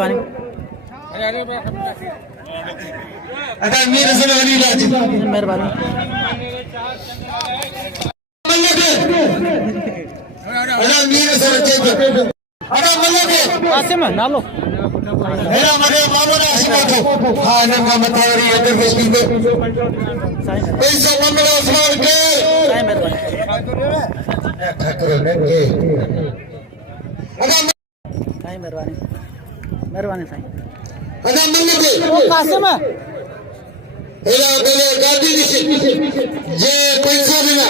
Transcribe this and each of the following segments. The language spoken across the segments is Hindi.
मेहरबानी अगर मेरे से वाली राजी मेहरबानी अगर मेरे से रचे अगर मल्लके आसिम ना लो मेरा मरे मामला आसिम को हां नंगा मतवारी इधर फिस्की पे पैसा मामला उस्मान के साईं मेहरबानी ठाकुर ने के अगर साईं मेहरबानी मेहरबानी साईं अगर मल्लके ओ कासिम हेला बेले गादी दिसे जे पैसा बिना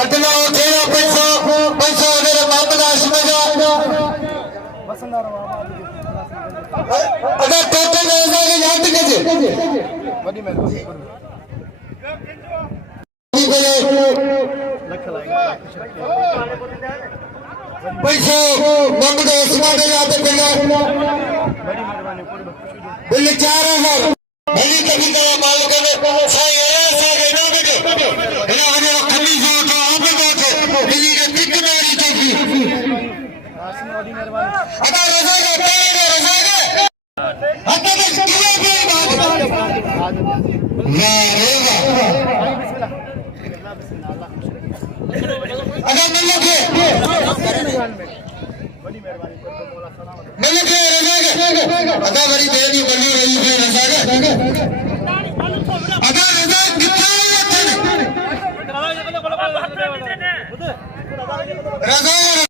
अदना उठेगा पैसा पैसा मेरे मामला इसमें जा अगर टोटल ऐसा के याद कीजिए बड़ी मेहरबानी पैसा मामला इसमें के याद कीजिए बड़ी मेहरबानी बोले 4000 भली कभी करा मालिक ने साई ऐसा के ना बेटे ना हमारा खली जो तो आप बात है भली के कितने की चीज अगर रजा का तेरे रजा का हत्ता में किया भी बात ना रहेगा अगर मल्लक है बड़ी मेहरबानी मल्लक है रजा का अगर बड़ी बेनी बनी रही है रजा का अगर रजा कितना है रजा